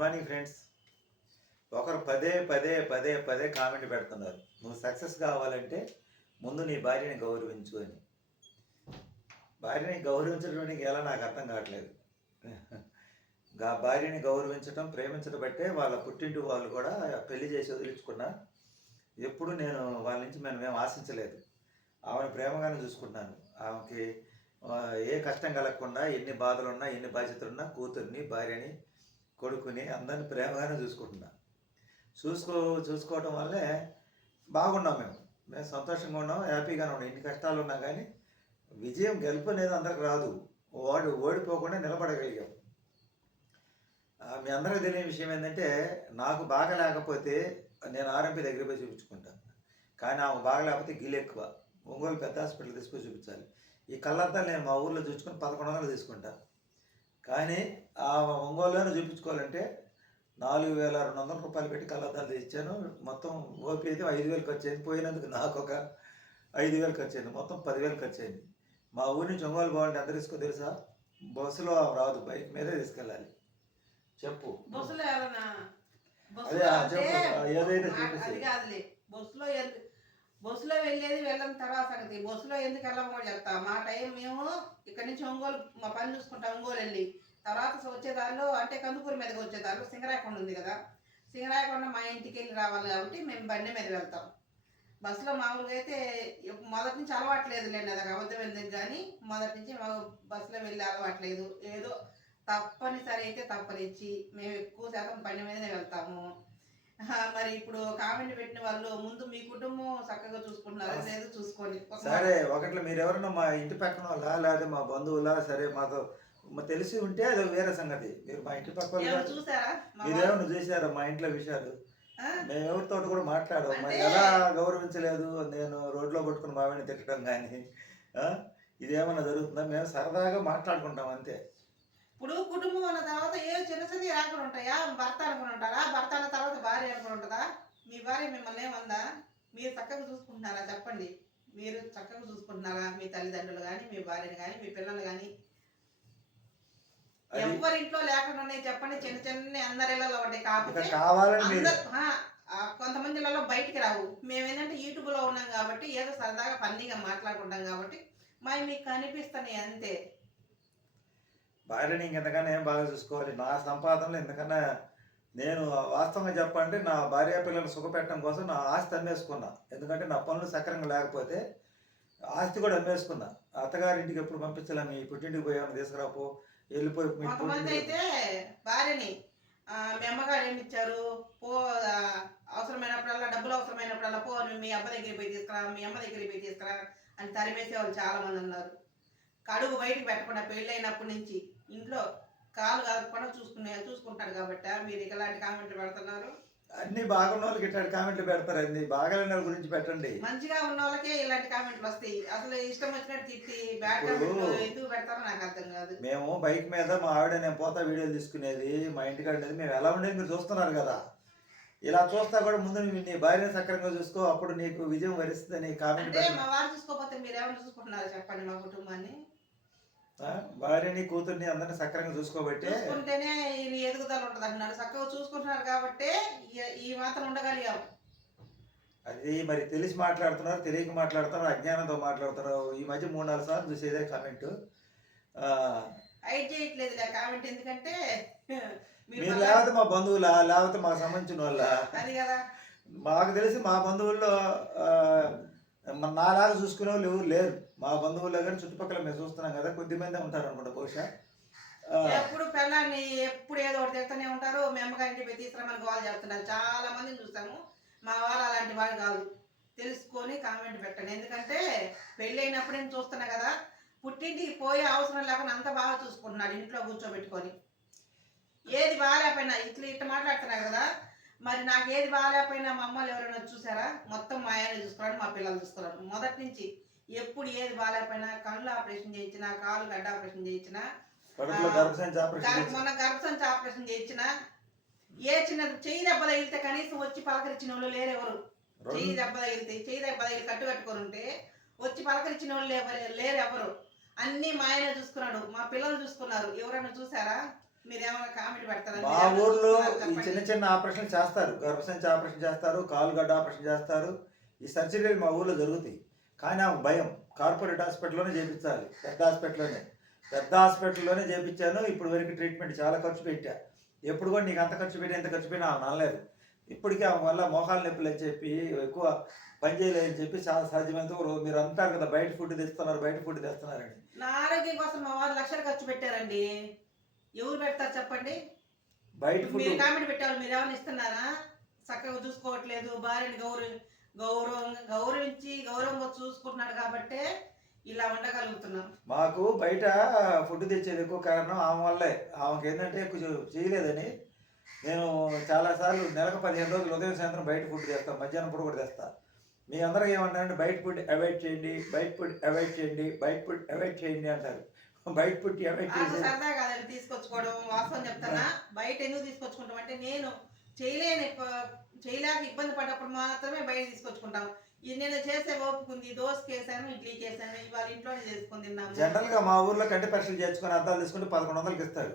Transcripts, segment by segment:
Morning friends. ఒకరు పదే పదే పదే పదే కామెంట్ పెడుతున్నారు. నువ్వు సక్సెస్ కావాలంటే ముందు నీ భార్యని గౌరవించు అని. భార్యని గౌరవించడానికి ఎలా నాకు అర్థం కావట్లేదు. భార్యని గౌరవించడం ప్రేమించడం బట్టే వాళ్ళ పుట్టింటి వాళ్ళు కూడా పెళ్ళి చేసి వదిలించుకున్నా ఎప్పుడు నేను వాళ్ళ నుంచి మేము మేము ఆశించలేదు. ఆమెను ప్రేమగానే చూసుకుంటున్నాను. ఆమెకి ఏ కష్టం కలగకుండా ఎన్ని బాధలున్నా ఎన్ని బాధ్యతలున్నా కూతుర్ని భార్యని కొడుకుని అందరిని ప్రేమగానే చూసుకుంటున్నా. చూసుకో చూసుకోవటం వల్లే బాగున్నాం మేము. మేము సంతోషంగా ఉన్నాం హ్యాపీగానే ఉన్నాం. ఎన్ని కష్టాలు ఉన్నా కానీ విజయం గెలుపు అనేది అందరికి రాదు. వాడు ఓడిపోకుండా నిలబడగలిగాం. మీ అందరికీ తెలియని విషయం ఏంటంటే నాకు బాగా లేకపోతే నేను ఆర్ఎంపీ దగ్గర పోయి చూపించుకుంటాను కానీ ఆమె బాగా లేకపోతే గిల్ ఎక్కువ. ఒంగోలు పెద్ద హాస్పిటల్ తీసుకొని చూపించాలి. ఈ కళ్ళద్దాలు నేను మా ఊర్లో చూసుకొని పదకొండు వందలు తీసుకుంటాను కానీ ఆ ఒంగోలులోనే చూపించుకోవాలంటే నాలుగు వేల రెండు వందల రూపాయలు పెట్టి కళ్ళద్దాలు ఇచ్చాను మొత్తం ఓపీ అయితే ఐదు వేలు ఖర్చు అయింది. పోయినందుకు నాకు ఒక ఐదు వేలు ఖర్చు అయింది. మొత్తం పదివేలు ఖర్చు అయింది. మా ఊరి నుంచి ఒంగోలు పోవాలంటే ఎంత తీసుకో తెలుసా? బస్సులో రాదు. బైక్ మీదే తీసుకెళ్ళాలి. చెప్పు. అదే ఏదైతే అది చూపిస్తే. కాదులే. బస్సులో బస్సులో వెళ్ళేది వెళ్ళని తర్వాత సంగతి బస్సులో ఎందుకు వెళ్ళమో చెప్తా. మా టైం మేము ఇక్కడ నుంచి ఒంగోలు మా పని చూసుకుంటాం ఒంగోలు వెళ్ళి తర్వాత వచ్చేదారిలో అంటే కందుకూరు మీదకి వచ్చేదారిలో సింగరాయకొండ ఉంది కదా. సింగరాయకొండ మా ఇంటికి వెళ్ళి రావాలి కాబట్టి మేము బండి మీద వెళ్తాం. బస్సులో మామూలుగా అయితే మొదటి నుంచి అలవాట్లేదు లేండి అది అబద్ధం ఎందుకు కానీ మొదటి నుంచి మాకు బస్సులో వెళ్ళి అలవాట్లేదు ఏదో తప్పనిసరి అయితే తప్పనిచ్చి మేము ఎక్కువ శాతం బండి మీదనే వెళ్తాము. మరి ఇప్పుడు కామెంట్ పెట్టిన వాళ్ళు ముందు మీ కుటుంబం చక్కగా చూసుకుంటున్నారో? లేదో చూసుకోండి. సరే ఒకట్లో మీరు ఎవరన్నా మా ఇంటి పక్కన వాళ్ళ? లేదా మా బంధువులా? సరే మాతో తెలిసి ఉంటే అది వేరే సంగతి. మీరు మా ఇంటి పక్క వాళ్ళు ఎవరు కాదు. చూసారా? మా మీరు వాళ్ళు? ఏమైనా చూసారా మా ఇంట్లో విషయాలు? మేము ఎవరితో కూడా మాట్లాడము. మరి ఎలా గౌరవించలేదు? నేను రోడ్లో పట్టుకుని మావిని తిట్టడం కానీ ఇదేమన్నా జరుగుతుందా? మేము సరదాగా మాట్లాడుకుంటాం అంతే. ఇప్పుడు కుటుంబం అన్న తర్వాత ఏ చిన్న చిన్న రాకుండా ఉంటాయా? భర్త అనుకుని ఉంటారా? భర్త అన్న తర్వాత భార్య అనుకుని ఉంటుందా? మీ భార్య మిమ్మల్ని ఏమందా? మీరు చక్కగా చూసుకుంటున్నారా? చెప్పండి. మీరు చక్కగా చూసుకుంటున్నారా? మీ తల్లిదండ్రులు కానీ మీ భార్యని కానీ మీ పిల్లలు కానీ ఎవరి ఇంట్లో లేకుండా ఉన్నాయి చెప్పండి. చిన్న చిన్న అందరి ఇళ్ళలో ఉంటాయి కాకపోతే మీరు కొంతమంది ఇళ్ళలో బయటికి రావు. మేము ఏంటంటే యూట్యూబ్లో ఉన్నాం కాబట్టి ఏదో సరదాగా ఫన్నీగా మాట్లాడుకుంటాం కాబట్టి మా మీకు కనిపిస్తున్నాయి అంతే. భార్యని ఇంకెంతకన్నా ఏం బాగా చూసుకోవాలి? నా సంపాదనలో ఇంతకన్నా నేను వాస్తవంగా చెప్పంటే నా భార్య పిల్లలు సుఖపెట్టడం కోసం నా ఆస్తి అమ్మేసుకున్నా. ఎందుకంటే నా పనులు సక్రంగా లేకపోతే ఆస్తి కూడా అమ్మేసుకున్నా. అత్తగారింటికి ఎప్పుడు పంపించాలా. మీ పుట్టింటికి పోయామని తీసుకురాపో వెళ్ళిపోయి మీ కొంతమంది అయితే భార్యని మీ అమ్మగారు ఏమి ఇచ్చారు? పో అవసరమైనప్పుడల్లా డబ్బులు అవసరమైనప్పుడల్లా పో మీ అబ్బ దగ్గరికి పోయి తీసుకురా మీ అమ్మ దగ్గరికి పోయి తీసుకురా అని తరిమేసే వాళ్ళు చాలా మంది ఉన్నారు. కడుగు బయటికి పెట్టకుండా పెళ్ళైనప్పటి నుంచి ఇంట్లో కాలు కలపకుండా చూసుకునే చూసుకుంటాడు కాబట్టి మీరు ఇలాంటి కామెంట్లు పెడుతున్నారు? అన్ని బాగున్న వాళ్ళకి ఇట్లాంటి కామెంట్లు పెడతారు. అన్ని బాగాలేని వాళ్ళ గురించి పెట్టండి. మంచిగా ఉన్న వాళ్ళకే ఇలాంటి కామెంట్లు వస్తాయి. అసలు ఇష్టం వచ్చినట్టు తిట్టి బ్యాడ్ కామెంట్లు ఎందుకు పెడతారో నాకు అర్థం కాదు. మేము బైక్ మీద మా ఆవిడ నేను పోతా వీడియోలు తీసుకునేది మా ఇంటికి ఉండేది మేము ఎలా ఉండేది మీరు చూస్తున్నారు కదా. ఇలా చూస్తా కూడా ముందు నీ భార్యను సక్రంగా చూసుకో అప్పుడు నీకు విజయం వరిస్తుందని కామెంట్ మా వారు చూసుకోకపోతే మీరు ఎవరు చూసుకుంటున్నారు చెప్పండి మా కుటుంబాన్ని? భార్యని కూతుర్ని అందరిని సక్రంగా చూసుకోబట్టే చూసుకుంటేనే ఎదుగుదల ఉంటుంది అంటున్నారు చక్కగా చూసుకుంటున్నారు కాబట్టి ఈ- మాత్రం ఉండగలిగాం. అది మరి తెలిసి మాట్లాడుతున్నారు తెలియక మాట్లాడుతున్నారు అజ్ఞానంతో మాట్లాడుతున్నారు. ఈ మధ్య మూడు నాలుగు సార్లు చూసేదే కామెంట్ హైట్ కామెంట్ ఎందుకంటే మీరు లేకపోతే మా బంధువులా లేకపోతే మాకు సంబంధించిన వాళ్ళ? అది కదా. మాకు తెలిసి మా బంధువుల్లో నాలాగా చూసుకునే వాళ్ళు ఎవరు లేరు. మా బంధువుల్లో కానీ చుట్టుపక్కల మేము చూస్తున్నాం కదా కొద్దిమంది ఉంటారు అనుకుంటా బహుశా. ఎప్పుడు పెళ్ళాన్ని ఎప్పుడు ఏదో ఒకటి తెస్తూనే ఉంటారు. మీ అమ్మగారికి పోయి తీసుకురామని కాల్ చేస్తున్నారు. చాలా మందిని చూస్తాము మా వాళ్ళు అలాంటి వాళ్ళు కాదు. తెలుసుకొని కామెంట్ పెట్టండి. ఎందుకంటే పెళ్ళి అయినప్పుడు నేను చూస్తున్నా కదా పుట్టింటికి పోయే అవసరం లేకుండా అంత బాగా చూసుకుంటున్నాడు ఇంట్లో కూర్చోబెట్టుకొని. ఏది బాగాలేకపోయినా ఇట్లా ఇట్లా మాట్లాడుతున్నారు కదా మరి నాకు ఏది బాగాలేకపోయినా మా అమ్మలు ఎవరైనా చూసారా? మొత్తం మా ఆయన చూసుకున్నాడు మా పిల్లలు చూసుకున్నారు. మొదటి నుంచి ఎప్పుడు ఏది బాగాలేకపోయినా కళ్ళు ఆపరేషన్ చేయించినా కాలు గడ్డ ఆపరేషన్ చేయించినా ఆపరేషన్ మొన్న గర్భసంచి ఆపరేషన్ చేయించిన ఏ చిన్న చెయ్యి దెబ్బ తగిలితే కనీసం వచ్చి పలకరించిన వాళ్ళు లేరు ఎవరు? చెయ్యి దెబ్బ తగిలితే చెయ్యి దెబ్బ తగిలి కట్టు కట్టుకొని ఉంటే వచ్చి పలకరించిన వాళ్ళు లేరు ఎవరు? అన్ని మా ఆయన చూసుకున్నాడు మా పిల్లలు చూసుకున్నారు. ఎవరైనా చూసారా? మీరేమైనా కామెంట్ పెడతారా? మా ఊర్లో ఈ. చిన్న చిన్న ఆపరేషన్లు చేస్తారు. గర్భసంచి ఆపరేషన్ చేస్తారు కాలుగడ్డ ఆపరేషన్ చేస్తారు. ఈ సర్జరీలు మా ఊర్లో జరుగుతాయి. కానీ ఆమె భయం. కార్పొరేట్ హాస్పిటల్లోనే చేయించాలి పెద్ద హాస్పిటల్లోనే. పెద్ద హాస్పిటల్లోనే చేయించాను ఇప్పుడు వరకు ట్రీట్మెంట్ చాలా ఖర్చు పెట్టా. ఎప్పుడు కూడా నీకు అంత ఖర్చు పెట్టి ఎంత ఖర్చు పెట్టినా ఆమె నమ్మలేదు ఇప్పటికీ ఆమె వల్ల మోకాలు నొప్పులు అని చెప్పి ఎక్కువ పని చేయలేదని చెప్పి చాలా సాధ్యమైనంత మీరు అంటారు కదా బయట ఫుడ్ తెస్తున్నారు బయట ఫుడ్ తెస్తున్నారని. నా ఆరోగ్యం కోసం మా వారు లక్షలు ఖర్చు పెట్టారండి. ఎవరు పెడతారు చెప్పండి? బయట ఫుడ్ మీరు కామెంట్ పెట్టారు మీరు ఏమైనా ఇస్తున్నారా? చక్కగా చూసుకోవట్లేదు భార్యని గౌరవ గౌరవంగా గౌరవించి గౌరవంగా చూసుకుంటున్నాడు కాబట్టే ఇలా ఉండగలుగుతున్నాం. మాకు బయట ఫుడ్ తెచ్చేది ఎక్కువ కారణం ఆమె వల్లే. ఆమెకి ఏంటంటే ఎక్కువ చే- చేయలేదని నేను చాలాసార్లు నెలకు పదిహేను రోజులు ఉదయం సాయంత్రం బయట ఫుడ్ తెస్తాను మధ్యాహ్నం పూట కూడా తెస్తా. మీ అందరూ ఏమంటారంటే బయట ఫుడ్ అవాయిడ్ చేయండి బయట ఫుడ్ అవాయిడ్ చేయండి బయట ఫుడ్ అవాయిడ్ చేయండి అంటారు. బయట ఫుడ్ అవాయిడ్ సరదా కాదండి తీసుకొచ్చుకోవడం వాస్తవం చెప్తానా? బయట ఎందుకు తీసుకొచ్చుకుంటాం? అంటే నేను చేయలేని చేయలేక ఇబ్బంది పడ్డప్పుడు మాత్రమే బయట తీసుకొచ్చుకుంటాం నేను చేసే ఓపిక ఉంది దోశకి వేసాను ఇడ్లీకి వేసాను ఇవాళ ఇంట్లోనే చేసుకొని తిన్నాము. జనరల్గా మా ఊర్లో కంటి పరీక్షలు చేసుకుని అద్దాలు తీసుకుంటే పదకొండు వందలకి ఇస్తారు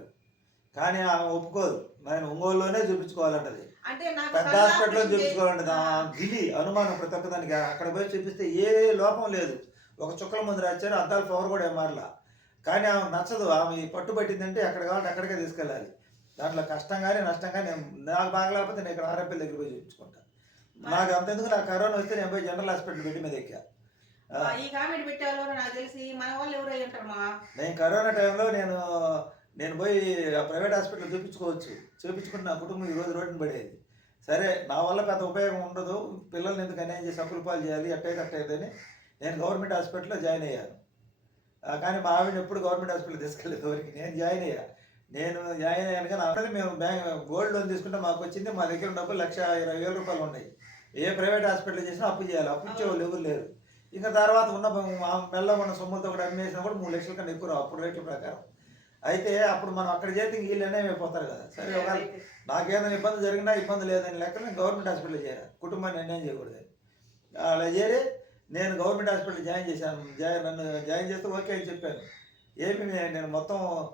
కానీ ఆమె ఒప్పుకోదు. నేను ఒంగోలులోనే చూపించుకోవాలంటది. అంటే పెద్ద హాస్పిటల్లో చూపించుకోవాలంటది. గిలి అనుమానం ప్రతి ఒక్కదానికి అక్కడ పోయి చూపిస్తే ఏ లోపం లేదు. ఒక చుక్కల ముందు రాచారు అద్దాల పవర్ కూడా ఏం మారలా. కానీ ఆమె నచ్చదు. ఆమె పట్టుబట్టిందంటే ఎక్కడ కావాలంటే అక్కడికే తీసుకెళ్ళాలి. దాంట్లో కష్టం కానీ నష్టం కానీ నాకు బాగలేకపోతే నేను ఇక్కడ ఆర్ఎంపీ దగ్గర పోయి చూపించుకుంటా నాకు అంతెందుకు నాకు కరోనా వస్తే నేను పోయి జనరల్ హాస్పిటల్ బెడ్ మీద ఎక్కా. ఈ కామెంట్ పెట్టే నాకు తెలిసి మన వాళ్ళు ఎవరు నేను కరోనా టైంలో నేను నేను పోయి ప్రైవేట్ హాస్పిటల్ చూపించుకోవచ్చు. చూపించుకుంటే నా కుటుంబం ఈ రోజు రోడ్డున పడేది. సరే నా వల్ల పెద్ద ఉపయోగం ఉండదు. పిల్లల్ని ఎందుకు అన్యాయం చేసి అప్పులు పాలు చేయాలి అట్టయితే అట్టయితేనే నేను గవర్నమెంట్ హాస్పిటల్లో జాయిన్ అయ్యాను. కానీ మా ఆవిడ ఎప్పుడు గవర్నమెంట్ హాస్పిటల్ తీసుకెళ్ళలేదు. ఎవరికి? నేను జాయిన్ అయ్యా. నేను జాయిన్ అయ్యాను కానీ అప్పుడే మేము బ్యాంక్ గోల్డ్ లోన్ తీసుకుంటే మాకు వచ్చింది మా దగ్గర డబ్బులు లక్ష ఇరవై వేల రూపాయలు ఉన్నాయి. ఏ ప్రైవేట్ హాస్పిటల్ చేసినా అప్పు చేయాలి అప్పు ఇచ్చే వాళ్ళు ఎవరు లేరు. ఇంకా తర్వాత ఉన్న మెల్ల ఉన్న సొమ్ములతో కూడా అమ్మేసినా కూడా మూడు లక్షల కన్నా ఎక్కువ రావు అప్పుడు రేట్ల ప్రకారం. అయితే అప్పుడు మనం అక్కడ చేస్తే వీళ్ళు అయిపోతారు కదా. సరే ఒకవేళ నాకేదైనా ఇబ్బంది జరిగినా ఇబ్బంది లేదని లెక్క నేను గవర్నమెంట్ హాస్పిటల్ చేరా కుటుంబాన్ని అన్యాయం చేయకూడదు. అలా చేరి నేను గవర్నమెంట్ హాస్పిటల్ జాయిన్ చేశాను. జాయిన్ నన్ను జాయిన్ చేస్తే ఓకే అని చెప్పాను. ఏమి నే- నేను మొత్తం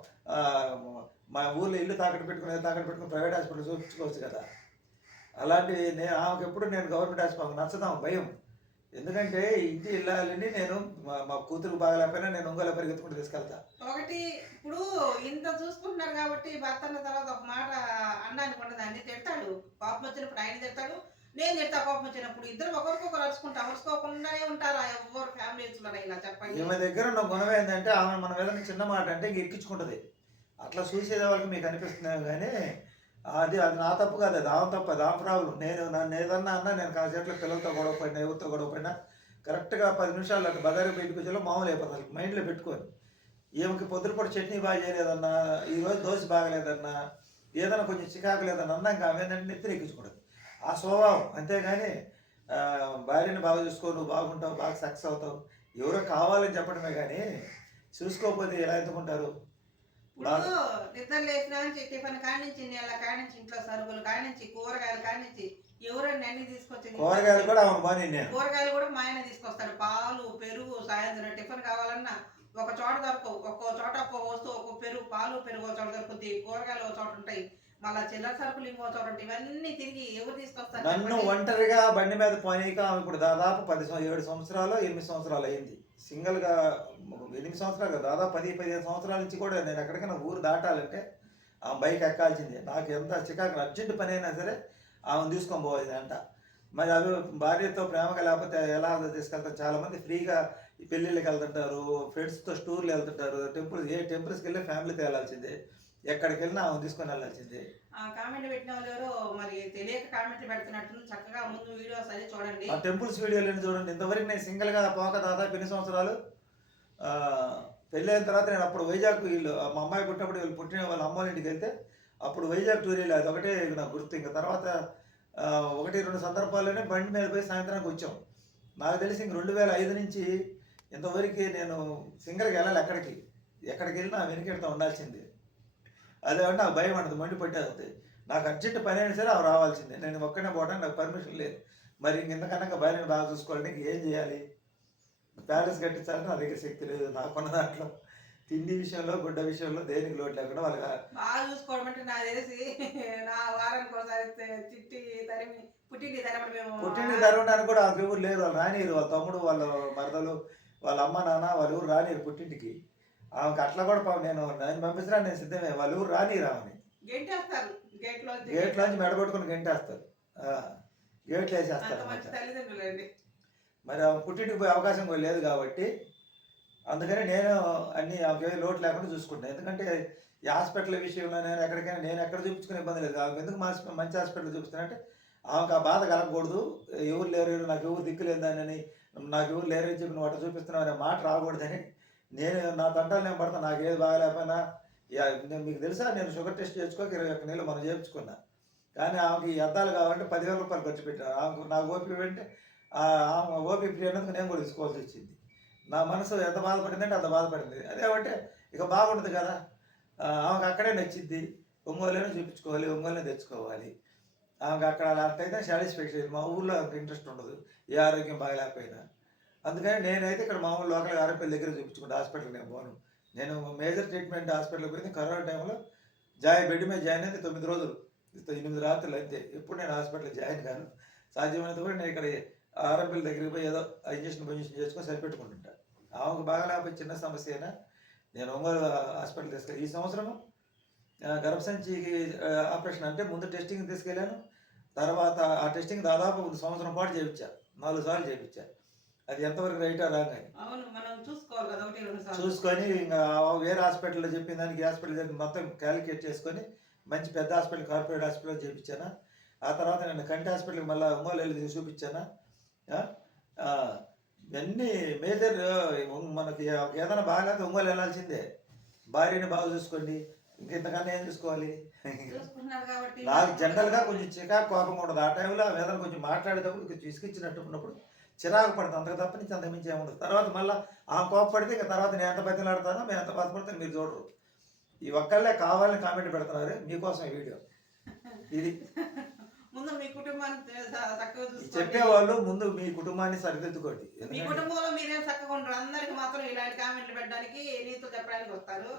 మా ఊర్లో ఇల్లు తాకట్టు పెట్టుకుని తాకట్టు పెట్టుకుని ప్రైవేట్ హాస్పిటల్ చూపించుకోవచ్చు కదా. అలాంటి నేను ఆమెకు ఎప్పుడు నేను గవర్నమెంట్ హాస్పిటల్ నచ్చదాం భయం. ఎందుకంటే ఇంటి వెళ్ళాలని నేను మా మా కూతురు బాగలేకపోయినా నేను ఉంగల పరిగెత్తుకుంటూ తీసుకెళ్తా. ఒకటి ఇప్పుడు ఇంత చూసుకుంటున్నారు కాబట్టి భర్త అన్న తర్వాత ఒక మాట అన్నానికి ఉండదు అన్ని తిడతాడు. పాపం వచ్చినప్పుడు ఆయన తిడతాడు. నేను తిడతా కోపం వచ్చినప్పుడు ఇద్దరు ఒకరికొకరు అరుచుకుంటా అరుచుకోకుండానే ఉంటారా? ఎవరు ఫ్యామిలీస్లో ఇలా చెప్పండి. ఈమె దగ్గర ఉన్న గుణం ఏంటంటే ఆమె మన మీద చిన్న మాట అంటే ఇంక ఎక్కించుకుంటుంది. అట్లా చూసేదే వాళ్ళకి మీకు అనిపిస్తున్నాయి కానీ అది అది నా తప్పు కాదు అది ఆమె తప్పు అది ఆమె ప్రాబ్లం. నేను నన్ను ఏదన్నా అన్నా నేను కాసేట్లో పిల్లలతో గొడవ పడినా ఎవరితో గొడవ పడినా కరెక్ట్గా పది నిమిషాలు అటు బజారు బయటకు వచ్చేలో మామూలు అయిపోతుంది. మైండ్లో పెట్టుకొని ఈమెకి పొద్దుపూట చట్నీ బాగా చేయలేదన్నా ఈరోజు దోశ బాగలేదన్నా ఏదైనా కొంచెం చికాకు లేదన్నా అన్నా ఇంకా ఆమె ఏంటంటే నెత్తిన ఆ స్వభావం. అంతేగాని భార్యని బాగా చూసుకో నువ్వు బాగుంటావు బాగా సక్సెస్ అవుతావు. ఎవరో కావాలని చెప్పడమే కానీ చూసుకోకపోతే ఎలా ఎత్తుకుంటారు? ఇప్పుడు నిద్ర లేచిన నుంచి టిఫిన్ కానించి నీళ్ళ కానించి ఇంట్లో సరుకులు కానించి కూరగాయలు కానించి ఎవరండి అన్ని తీసుకొచ్చింది కూరగాయలు కూడా కూరగాయలు కూడా మా ఆయన తీసుకొస్తాడు. పాలు పెరుగు సాయంత్రం టిఫిన్ కావాలన్నా ఒక చోట దొరకవు. ఒక్కో చోట ఒక్కో వస్తువు ఒక్కో పెరుగు పాలు పెరుగు ఒక చోట దొరుకుతుంది కూరగాయలు ఒక చోట ఉంటాయి. మళ్ళా చిల్లర సరుకులు ఇంకో ఇవన్నీ తిరిగి ఎవరు తీసుకొస్తారు నన్ను ఒంటరిగా బండి మీద పోనీక ఇప్పుడు దాదాపు పది ఏడు సంవత్సరాలు ఎనిమిది సంవత్సరాలు అయింది. సింగిల్గా ఎనిమిది సంవత్సరాలు దాదాపు పది పదిహేను సంవత్సరాల నుంచి కూడా నేను ఎక్కడికైనా ఊరు దాటాలంటే ఆ బైక్ ఎక్కాల్సిందే. నాకు ఎంత చికాకు అర్జెంట్ పని అయినా సరే ఆమెను తీసుకొని పోవాలి అంట. మరి అవి భార్యతో ప్రేమగా లేకపోతే ఎలా తీసుకెళ్తారు? చాలా మంది ఫ్రీగా పెళ్ళిళ్ళకి వెళ్తుంటారు ఫ్రెండ్స్తో టూర్లు వెళ్తుంటారు టెంపుల్ ఏ టెంపుల్స్కి వెళ్ళి ఫ్యామిలీతో వెళ్ళాల్సిందే. ఎక్కడికి వెళ్ళినా ఆమె తీసుకొని వెళ్ళాల్సిందే. ఆ కామెంట్ పెట్టిన వాళ్ళు ఎవరో మరి తెలియక కామెంట్లు పెడుతున్నట్టు చక్కగా ముందు వీడియోస్ అది చూడండి. ఆ టెంపుల్స్ వీడియోలు చూడండి. ఇంతవరకు నేను సింగిల్గా పోక దాదాపు ఎన్ని సంవత్సరాలు? ఆ, పెళ్ళి అయిన తర్వాత నేను అప్పుడు వైజాగ్ వీళ్ళు మా అమ్మాయి పుట్టినప్పుడు వీళ్ళు పుట్టిన వాళ్ళ అమ్మ వాళ్ళ ఇంటికి వెళ్తే అప్పుడు వైజాగ్ టూర్ వెళ్ళి. అది ఒకటే నాకు గుర్తు. ఇంకా తర్వాత ఒకటి రెండు సందర్భాల్లోనే బండి మీద పోయి సాయంత్రానికి వచ్చాం. నాకు తెలిసి ఇంక రెండు వేల ఐదు నుంచి ఇంతవరకు నేను సింగిల్గా వెళ్ళాలి ఎక్కడికి. ఎక్కడికి వెళ్ళినా వెనుకెడతా ఉండాల్సిందే. అదే అంటే నాకు భయం ఉండదు మండి పట్టేస్తుంది నాకు అర్జెంట్ పని అయినా సరే అవి రావాల్సిందే. నేను ఒక్కనే పోవడానికి నాకు పర్మిషన్ లేదు. మరి ఇంకెంతకన్నా భార్యను బాగా చూసుకోవాలంటే ఇంక ఏం చేయాలి? ప్యాలెస్ కట్టించాలని నా దగ్గర శక్తి లేదు నాకున్న దాంట్లో. తిండి విషయంలో గుడ్డ విషయంలో దేనికి లోటు లేకుండా వాళ్ళకి బాగా చూసుకోవడం అంటే నాకు తెలిసి నా వారానికి ఒకసారి తిట్టి తరిమి పుట్టింటి తరమని మేము పుట్టింటి కూడా ఆమెకు ఎవరు లేరు. వాళ్ళు రానిరు వాళ్ళ తమ్ముడు వాళ్ళ మరదలు వాళ్ళ అమ్మ నాన్న వాళ్ళ ఊరు రానిరు పుట్టింటికి. ఆమెకు అట్లా కూడా నేను నేను పంపించరా నేను సిద్ధమే. వాళ్ళ ఊరు ఆమెని గెంటేస్తారు గేట్లో గేట్లోంచి మెడగొట్టుకుని గంటేస్తారు. గేట్లు వేసేస్తారు మరి ఆమె పుట్టింటికి పోయే అవకాశం లేదు కాబట్టి అందుకని నేను అన్ని ఆమెకి లోటు లేకుండా చూసుకుంటాను ఎందుకంటే ఈ హాస్పిటల్ విషయంలో నేను ఎక్కడికైనా నేను ఎక్కడ చూపించుకునే ఇబ్బంది లేదు. ఆమెకు ఎందుకు మంచి మంచి హాస్పిటల్ చూపిస్తానంటే ఆమెకు ఆ బాధ కలగకూడదు. ఎవరు లేరు నాకు ఎవరు దిక్కు లేదని నాకు ఎవరు లేరని చెప్పి నువ్వు అట్లా చూపిస్తున్నావు అనే మాట రాకూడదని నేను నా తంటాలు నేను పడతాను నాకు ఏది బాగాలేకపోయినా నేను మీకు తెలుసా నేను షుగర్ టెస్ట్ చేసుకోక ఇరవై ఒక్క నెలలు మనం చేయించుకున్నా. కానీ ఆమెకి ఈ అద్దాలు కావాలంటే పదివేల రూపాయలు ఖర్చు పెట్టాను. ఆమెకు నాకు ఓపిక అంటే ఆమె ఓపిక ఫ్రీ అన్నందుకు నేను కూడా తీసుకోవాల్సి వచ్చింది. నా మనసు ఎంత బాధపడిందంటే అంత బాధపడింది. అదే అంటే ఇక బాగుండదు కదా. ఆమెకు అక్కడే నచ్చింది. ఒంగోలునే చూపించుకోవాలి ఒంగోలునే తెచ్చుకోవాలి. ఆమెకు అక్కడ అలాంటైతే సాటిస్ఫాక్షన్ మా ఊర్లో ఇంట్రెస్ట్ ఉండదు. ఏ ఆరోగ్యం బాగలేకపోయినా. అందుకని నేనైతే ఇక్కడ మామూలు లోకల్ ఆరోగ్యాల దగ్గర చూపించుకుంటా హాస్పిటల్కి నేను పోను. నేను మేజర్ ట్రీట్మెంట్ హాస్పిటల్కి పోయింది కరోనా టైంలో జాయి బెడ్ మీద జాయిన్ అయితే తొమ్మిది రోజులు ఎనిమిది రాత్రులు అంతే. ఎప్పుడు నేను హాస్పిటల్ జాయిన్ కాను. సాధ్యమైనంత కూడా నేను ఇక్కడ ఆర్ఎంపీల దగ్గరికి పోయి ఏదో ఇంజక్షన్ పొజిషన్ చేసుకొని సరిపెట్టుకుంటుంటా. ఆమెకు బాగా లేకపోతే చిన్న సమస్య అయినా నేను ఒంగోలు హాస్పిటల్ తీసుకెళ్ళి ఈ సంవత్సరము గర్భసంచికి ఆపరేషన్ అంటే ముందు టెస్టింగ్ తీసుకెళ్ళాను. తర్వాత ఆ టెస్టింగ్ దాదాపు సంవత్సరం పాటు చేయించా నాలుగు సార్లు చేయించా. అది ఎంతవరకు రైటా రాంగ్ అని? అవును మనం చూసుకోవాలి కదా ఒకటి రెండు సార్లు. చూసుకొని ఇంకా వేరే హాస్పిటల్లో చెప్పిన దానికి హాస్పిటల్ చెప్పి మొత్తం క్యాలిక్యులేట్ చేసుకొని మంచి పెద్ద హాస్పిటల్ కార్పొరేట్ హాస్పిటల్ చేయించాను ఆ తర్వాత నేను కంటి హాస్పిటల్కి మళ్ళీ ఒంగోలు వెళ్ళి చూపించాను? ఇవన్నీ మేజర్ మనకి ఏదైనా బాగాలేకపోతే ఒంగోలు వెళ్ళాల్సిందే. భార్యని బాగా చూసుకోండి ఇంకెంతకన్నా ఏం చూసుకోవాలి? నాకు జనరల్గా కొంచెం చికాకు కోపం ఉండదు. ఆ టైంలో ఆ వేదన కొంచెం మాట్లాడేటప్పుడు కొంచెం ఇసుకిచ్చినట్టు ఉన్నప్పుడు చిరాకు పడుతుంది అంతకు తప్ప నుంచి అంత మించి ఏముండదు తర్వాత మళ్ళీ ఆ కోపపడితే ఇంకా తర్వాత నేను ఎంత బతిలాడతానో మేము ఎంత బాధపడతాను మీరు చూడరు. ఈ ఒక్కళ్ళే కావాలని కామెంట్ పెడుతున్నారు మీకోసం ఈ వీడియో. ఇది. ముందు మీ కుటుంబాన్ని చెప్పేవాళ్ళు ముందు మీ కుటుంబాన్ని సరిదిద్దుకోండి. మీ కుటుంబంలో మీరేం చక్కగా ఉంటారు. అందరికి మాత్రం ఇలాంటి కామెంట్లు పెట్టడానికి నీతులు చెప్పడానికి వస్తారు.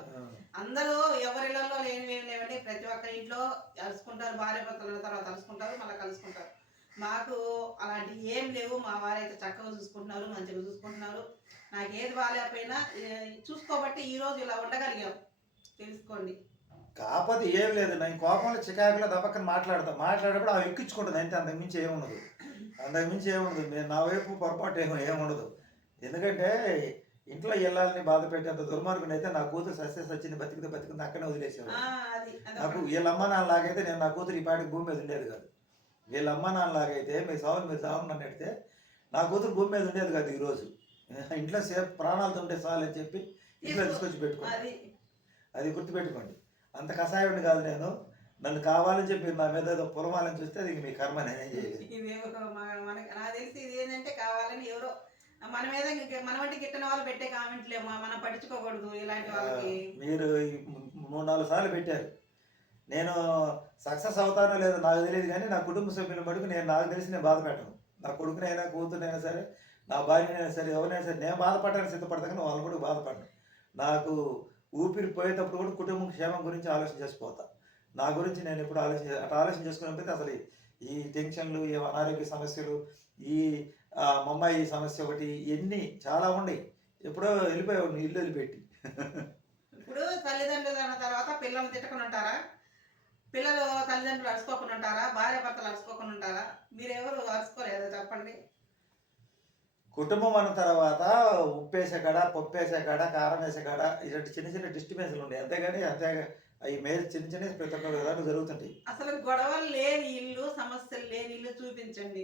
అందరూ ఎవరిళ్ళలో లేనివి ఏం లేవండి. ప్రతి ఒక్క ఇంట్లో కలుసుకుంటారు భార్య భర్తల తర్వాత కలుసుకుంటారు మళ్ళీ కలుసుకుంటారు. మాకు అలాంటి ఏం లేవు. మా వారైతే చక్కగా చూసుకుంటున్నారు మంచిగా చూసుకుంటున్నారు. నాకు ఏది బాగాలేకపోయినా చూసుకోబట్టి ఈ రోజు ఇలా ఉండగలిగాం. తెలుసుకోండి. కాకపోతే ఏం లేదు. నేను కోపంలో చికాకులో దప్పకని మాట్లాడతాను మాట్లాడేటప్పుడు అవి ఎక్కించుకుంటుంది. అంతే అంతకు మించి ఏముండదు అంతకు మించి ఏముండదు నేను నా వైపు పొరపాటు ఏమో ఏముండదు ఎందుకంటే ఇంట్లో వెళ్ళాలని బాధ పెట్టేంత దుర్మార్గుని అయితే నా కూతురు సస్య సచ్చింది బతికితే బతికింది అక్కడే వదిలేసేవాడు నాకు ఒకటి. వీళ్ళ అమ్మ నాన్నలాగైతే నేను నా కూతురు ఈ పాటికి భూమి మీద ఉండేది కాదు. వీళ్ళ అమ్మ నాన్నలాగైతే మీ సావులు మీరు సావు నన్ను అడిగితే నా కూతురు భూమి మీద ఉండేది కాదు ఈరోజు. ఇంట్లో సేపు ప్రాణాలతో ఉంటే చాలు అని చెప్పి ఇంట్లో తీసుకొచ్చి పెట్టుకోండి. అది. గుర్తుపెట్టుకోండి. అంత కషాయుడిని కాదు నేను. నన్ను కావాలని చెప్పి నా మీద ఏదో పులమాలని చూస్తే అది మీ కర్మ నేనేం చేయలేదు. మనకి నాకు తెలిసి ఇది ఏంటంటే కావాలని ఎవరో మన మీద మన వంటి గిట్టని వాళ్ళు పెట్టే కామెంట్లు ఏమో మనం పట్టించుకోకూడదు ఇలాంటి వాళ్ళకి. మీరు మూడు నాలుగు సార్లు పెట్టారు. నేను సక్సెస్ అవుతానో లేదో నాకు తెలియదు కానీ నా కుటుంబ సభ్యుల మటుకు నేను నాకు తెలిసి నేను బాధ పెట్టను. నా కొడుకునైనా కూతురునైనా సరే నా భార్యనైనా సరే ఎవరైనా సరే నేను బాధపడడానికి సిద్ధపడతా కానీ వాళ్ళు కూడా బాధపడను. నాకు ఊపిరి పోయేటప్పుడు కూడా కుటుంబం క్షేమం గురించి ఆలోచన చేసిపోతా. నా గురించి నేను ఎప్పుడు ఆలోచన అట్లా ఆలోచన చేసుకున్నప్పుడు అసలు ఈ టెన్షన్లు ఈ అనారోగ్య సమస్యలు ఈ మమ్మాయి సమస్య ఒకటి ఇవన్నీ చాలా ఉన్నాయి. ఎప్పుడో వెళ్ళిపోయావు ఇల్లు వదిలిపెట్టి. ఇప్పుడు తల్లిదండ్రులు అన్న తర్వాత పిల్లలు తిట్టుకుని ఉంటారా? పిల్లలు తల్లిదండ్రులు అరుచుకోకుండా ఉంటారా? భార్య భర్తలు అరుచుకోకుండా ఉంటారా? మీరెవరు అరుచుకోలేదు? చెప్పండి. కుటుంబం అన్న తర్వాత ఉప్పు వేసే కాడ పప్పు వేసే కాడ కారం వేసే కాడ ఇలాంటి చిన్న చిన్న డిస్టర్బెన్స్లు ఉన్నాయి అంతేగాని అంతే అవి మే చిన్న చిన్న ప్రతి ఒక్క దాంట్లో జరుగుతుంటాయి. అసలు గొడవలు లేని ఇల్లు సమస్యలు లేని ఇల్లు చూపించండి.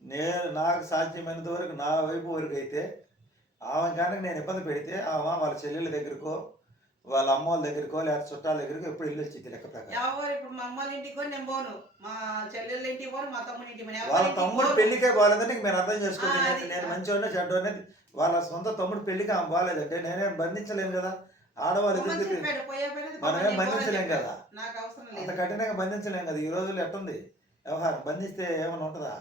నేను నాకు సాధ్యమైనంత వరకు నా వైపు వరకు అయితే ఆమె కానీ నేను ఇబ్బంది పెడితే ఆమె వాళ్ళ చెల్లెల దగ్గరకో వాళ్ళ అమ్మ వాళ్ళ దగ్గరకో లేకపోతే చుట్టాల దగ్గరకో ఎప్పుడు ఇల్లు వచ్చింది లెక్క ప్రకారం. ఎవరు ఇప్పుడు మా అమ్మాళ్ళ ఇంటికి కూడా నేను పోను. మా చెల్లెళ్ళ ఇంటికి పోను మా తమ్ముడి ఇంటికి పోను. ఎవరి వాళ్ళ ఇంటికి తమ్ముడు పోను. పెళ్ళికే బాగాలేదంటే ఇంక మీరు అర్థం చేసుకోండి ఆ, నేను- అది- నేను మంచివాడిని చెడ్డవాడిని వాళ్ళ సొంత తమ్ముడు పెళ్ళికి ఆమె బాగాలేదంటే నేనేం బంధించలేను కదా? ఆడవాళ్ళు పొమ్మని ఎదురు చెప్పాడు, పోయే పని అది మనం ఏం పొమ్మని బంధించలేం చెప్పాడు. కదా. నాకు అవసరం అంత లేదు. కఠినంగా బంధించలేం కదా? ఈ రోజుల్లో ఎట్టుంది? వ్యవహారం. బంధిస్తే ఏమైనా ఉంటుందా?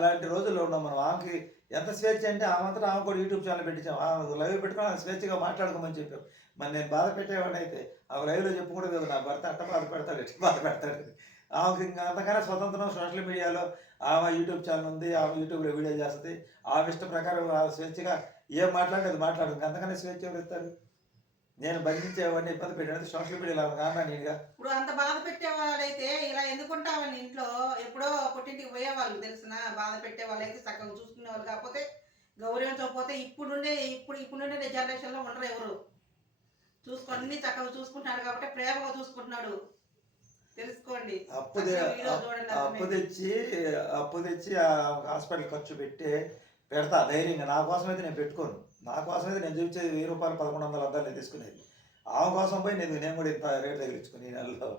అలాంటి రోజుల్లో ఉన్నాం మనం. ఆమెకి ఎంత స్వేచ్ఛ అంటే ఆమంతటా ఆమె కూడా యూట్యూబ్ ఛానల్ పెట్టించాం. ఆమె లైవ్ పెట్టుకుని స్వేచ్ఛగా మాట్లాడుకోమని చెప్పాం. మరి నేను బాధ పెట్టేవాడిని అయితే ఆమె లైవ్లో చెప్పుకుంటే కదా నా భర్త అట్ట బాధ పెడతాడు ఎట్ట బాధ పెడతాడు. ఆమెకి ఇంకా అంతకన్నా స్వతంత్రం సోషల్ మీడియాలో ఆమె యూట్యూబ్ ఛానల్ ఉంది ఆమె యూట్యూబ్లో వీడియో చేస్తుంది. ఆమె ఇష్ట ప్రకారం స్వేచ్ఛగా ఏం మాట్లాడేది. మాట్లాడు ఇంకా అంతకన్నా స్వేచ్ఛ ఎవరు ఇస్తారు? నేను బంధించేవాడిని ఇబ్బంది పెట్టినది సోషల్ మీడియాలో ఆమె కారణం నేనుగా. ఇప్పుడు అంత బాధ పెట్టేవాడైతే ఇలా ఎందుకుంటామని ఇంట్లో ఎప్పుడో పుట్టింటికి పోయేవాళ్ళు తెలిసిన? బాధ పెట్టే వాళ్ళైతే చక్కగా చూసుకునే వాళ్ళు కాకపోతే గౌరవించకపోతే ఇప్పుడుండే ఇప్పుడు ఇప్పుడుండే జనరేషన్లో ఉండరు ఎవరు. చూసుకొని చక్కగా చూసుకుంటున్నాడు కాబట్టి ప్రేమగా చూసుకుంటున్నాడు. తెలుసుకోండి. అప్పు. తెచ్చి అప్పు తెచ్చి ఆ హాస్పిటల్ ఖర్చు పెట్టి పెడతా ధైర్యంగా. నా కోసం అయితే నేను పెట్టుకోను. నా కోసం అయితే నేను చూపించేది వెయ్యి రూపాయలు పదకొండు వందల అద్దాలు నేను తీసుకునేది. ఆమె కోసం పోయి నేను నేను కూడా ఇంత రేట్ తగిలించుకుని ఈ నెలలో.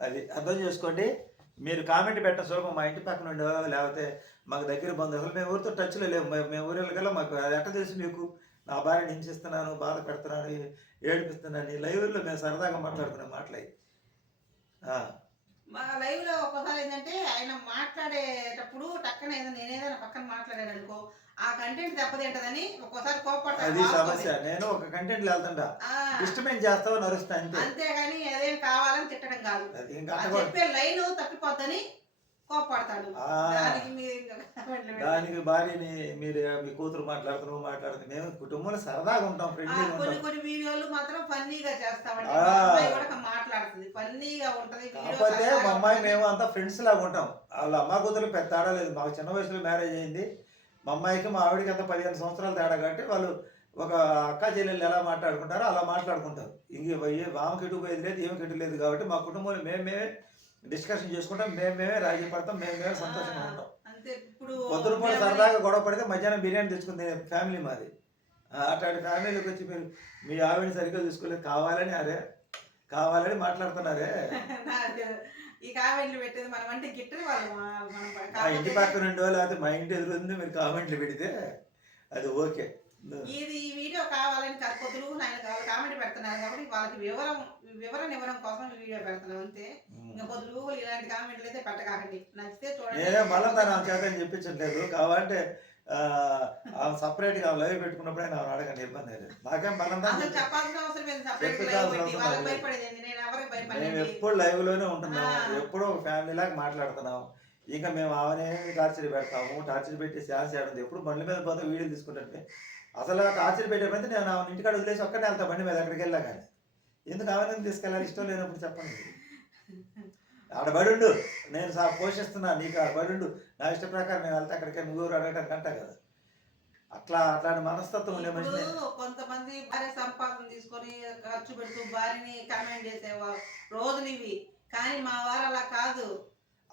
అది అర్థం చేసుకోండి. మీరు కామెంట్ పెట్ట సులభం. మా ఇంటి పక్కన ఉండో లేకపోతే మాకు దగ్గర బంధువులు మేము ఊరితో టచ్లో లేవు మేము- ఊరికల్లా మాకు అది ఎట్ట తెలుసు మీకు? నా భార్యని హింసిస్తున్నాను బాధ పెడుతున్నాను ఏడిపిస్తున్నాను. లైవ్లో మేము సరదాగా మాట్లాడుకునే మాటలై మా లైవ్లో ఒకసారి ఏంటంటే ఆయన మాట్లాడే టక్కన ఏదైనా నేనేదైనా పక్కన మాట్లాడాను అనుకో ఆ కంటెంట్ దెబ్బతింటదని ఒక్కోసారి కోపడతాను అది. సమస్య. నేను ఒక కంటెంట్ వెళ్తుంటా. డిస్టర్బెన్స్ చేస్తావు నరుస్తా అంతే. అంతేగాని అదేం కావాలని తిట్టడం కాదు. అది ఇంకా కూడా- చెప్పే లైన్ తప్పిపోద్దని కోపడతాడు దానికి భార్యని మీరు మీ కూతురు మాట్లాడుతున్నావు మాట్లాడుతుంది మేము కుటుంబంలో సరదాగా ఉంటాం ఆ, ఫ్రెండ్లీగా కొన్ని కొన్ని వీడియోలు మాత్రం ఫన్నీగా చేస్తామండి. మాట్లాడుతుంది. ఫన్నీగా ఉంటది కాకపోతే మా అమ్మాయి. మేము అంతా ఫ్రెండ్స్ లాగా ఉంటాం. వాళ్ళ అమ్మ కూతురు పెద్ద తేడా లేదు. మాకు చిన్న వయసులో మ్యారేజ్ అయింది. మా అమ్మాయికి మా ఆవిడకి అంత పదిహేను సంవత్సరాలు తేడా కాబట్టి వాళ్ళు ఒక అక్క చెల్లెళ్ళు ఎలా మాట్లాడుకుంటారో అలా మాట్లాడుకుంటారు. ఇంక ఆమెకి ఎటు పోయేది లేదు ఏమి లేదు కాబట్టి మా కుటుంబంలో మేము మేమే డిస్కషన్ చేసుకుంటాం మేము మేమే రాజీ పడతాం మేము మేమే సంతోషంగా ఉంటాం. పూట మేము- సరదాగా గొడవ పడితే మధ్యాహ్నం బిర్యానీ తెచ్చుకుంది ఫ్యామిలీ మాది. అట్లాంటి ఫ్యామిలీలోకి వచ్చి మీరు మీ ఆవిడని సరిగ్గా చూసుకోలేదు కావాలని అరే కావాలని మాట్లాడుతున్నారే. ఈ కామెంట్లు పెట్టేది మనం అంటే గిట్టని వాళ్ళు ఇంటి పక్కన ఉండో లేకపోతే మా ఇంటి ఎదురుంది మీరు కామెంట్లు పెడితే అది ఓకే. ఇది ఈ వీడియో కావాలని వాళ్ళు కామెంట్ పెడుతున్నారు కాబట్టి వాళ్ళకి వివరం వివరణ ఇవ్వడం కోసం వీడియో పెడుతున్నాం. అంతే ఇంకా పొద్దులు ఇలాంటి కామెంట్లు అయితే పెట్టకాకండి. నచ్చితే చూడండి. నేనే మళ్ళీ తను ఆమె చేత చెప్పించట్లేదు. కావాలంటే ఆ, ఆమె సపరేట్గా ఆమె లైవ్ పెట్టుకున్నప్పుడే నేను అడగండి ఇబ్బంది లేదు. నాకేం బలంతా అసలు చెప్పాల్సిన అవసరం లేదు. సపరేట్ చెప్పాల్సిన పెట్టి అవసరం వాళ్ళకి లేదు. భయపడేది నేను ఎవరికి మేము ఎప్పుడు లైవ్లోనే ఉంటున్నాం ఆ. ఎప్పుడో ఒక ఫ్యామిలీ లాగా మాట్లాడుతున్నాం ఇంకా మేము ఆమెనే టార్చర్ పెడతాము. టార్చర్ పెట్టి ఛాన్స్ ఆడుతుంది ఎప్పుడు బండి మీద పోతే వీడియోలు తీసుకుంటుంటే. అసలు ఆ టార్చర్ పెట్టేప్పుడు నేను ఆమె ఇంటికాడ వదిలేసి ఒక్కనే వెళ్తా బండి మీద ఎక్కడికి వెళ్ళా కానీ. ఎందుకు ఆమెను తీసుకెళ్ళాలి? ఇష్టం లేనప్పుడు చెప్పండి. ఆడ బడుండు. నేను సా పోషిస్తున్నా. నీకు ఆడ బడుండు. నా ఇష్ట ప్రకారం నేను వెళ్తే అక్కడికి నువ్వు అడగటానికి అంటా కదా. అట్లా అట్లాంటి మనస్తత్వం ఉండే మనిషిని కొంతమంది భార్య సంపాదన తీసుకొని ఖర్చు పెడుతూ భార్యని కామెంట్ చేసేవారు. రోజులు ఇవి కానీ మా వారు అలా కాదు.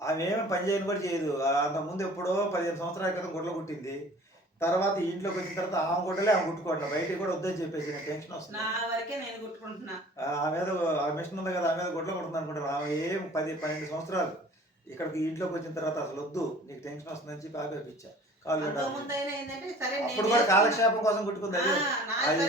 ఆమె ఏమి పని చేయని కూడా చేయదు. అంత ముందు ఎప్పుడో పదిహేను సంవత్సరాల క్రితం గుడ్ల కుట్టింది. తర్వాత ఇంట్లోకి వచ్చిన తర్వాత ఆమె గుడ్డలే ఆమె కుట్టుకోవట్లేదు బయటికి కూడా వద్దని చెప్పేసి నాకు టెన్షన్ వస్తుంది నా వరకే నేను కుట్టుకుంటున్నా. ఆ ఆ మీద ఆ మిషన్ ఉంది కదా ఆ మీద గుడ్ల కుడుతుంది అనుకుంటాను ఆమె ఏం పది పన్నెండు సంవత్సరాలు ఇక్కడికి ఇంట్లోకి వచ్చిన తర్వాత అసలు వద్దు నీకు టెన్షన్ వస్తుందని చెప్పి ఆపేపించా కాలు నేను అప్పుడు కూడా కాలక్షేపం కోసం కుట్టుకుంది అది.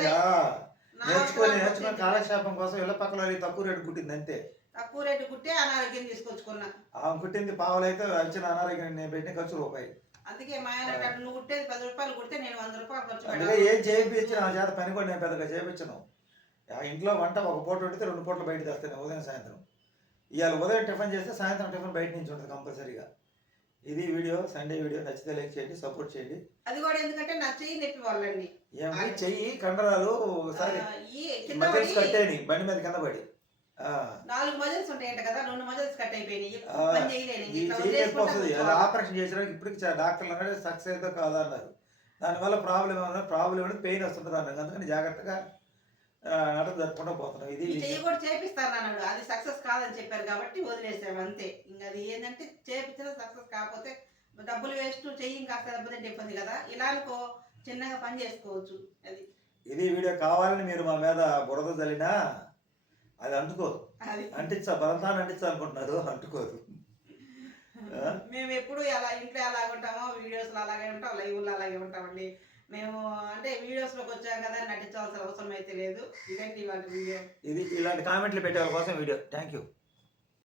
నా నేర్చుకొని అవసరం నేర్చుకొని వచ్చింది. కాలక్షేపం కోసం ఇళ్ళ పక్కల తక్కువ రేటు కుట్టింది అంతే. తక్కువ రేటు కుట్టే అనారోగ్యం తీసుకొచ్చుకున్నా. ఆమె కుట్టింది పావులు అయితే ఇచ్చిన అనారోగ్యం నేను పెట్టిన ఖర్చు రూపాయి. అందుకే మా ఆయన అంటాడు, నువ్వు కుట్టేది పది రూపాయలు కుడితే నేను వంద రూపాయలు ఖర్చు అందుకే పెడతాను ఏం చేయించిన ఆ చేత పని కూడా నేను పెద్దగా చేయించను. ఆ ఇంట్లో వంట ఒక పూట పెడితే రెండు పూటలు బయట తెస్తాను ఉదయం సాయంత్రం. ఇవాళ ఉదయం టిఫిన్ చేస్తే సాయంత్రం టిఫిన్ బయట నుంచి ఉంటుంది కంపల్సరీగా. ఇది వీడియో సండే వీడియో నచ్చితే లైక్ చేయండి సపోర్ట్ చేయండి. అది కూడా ఎందుకంటే నా చెయ్యి నొప్పి వాళ్ళండి ఏమి చెయ్యి కండరాలు ఒకసారి ఆ, ఈ కింద మజిల్స్ పడి కట్టేని బండి మీద కింద పడి. నాలుగు మజిల్స్ ఉంటాయంట కదా రెండు మజిల్స్ కట్ అయిపోయినాయి. వస్తుంది అది. ఆపరేషన్ చేసినాక ఇప్పటికి డాక్టర్లు అన్నాడు సక్సెస్ అయితే కాదా అన్నారు. దానివల్ల ప్రాబ్లం ఏమన్నా ప్రాబ్లం ఏమైనా పెయిన్ వస్తుంటుంది అన్నారు అందుకని జాగ్రత్తగా నడక జరుపుకుంటూ పోతున్నాం. ఇది చెయ్యి కూడా చేపిస్తాను అన్నాడు. అది సక్సెస్ కాదని చెప్పారు కాబట్టి వదిలేసాము అంతే. ఇంకా అది ఏంటంటే చేపించిన సక్సెస్ కాకపోతే డబ్బులు వేస్ట్ చెయ్యి ఇంకా దెబ్బతింటే ఇబ్బంది కదా. ఇలా అనుకో చిన్నగా పని చేసుకోవచ్చు. అది ఇది వీడియో కావాలని మీరు మా మీద బురద చల్లినా అది అంటుకోదు. అది. అంటించా బలంతాన్ని అంటించాలనుకుంటున్నారు అంటుకోదు? మేము ఎప్పుడు ఎలా ఇంట్లో ఎలా ఉంటామో వీడియోస్లో అలాగే ఉంటాం లైవ్లో అలాగే ఉంటామండి. మేము అంటే వీడియోస్లోకి వచ్చాం కదా నటించాల్సిన అవసరం అయితే లేదు. ఇదండి ఇవాళ వీడియో ఇది ఇలాంటి కామెంట్లు పెట్టే వాళ్ళ కోసం వీడియో. Thank you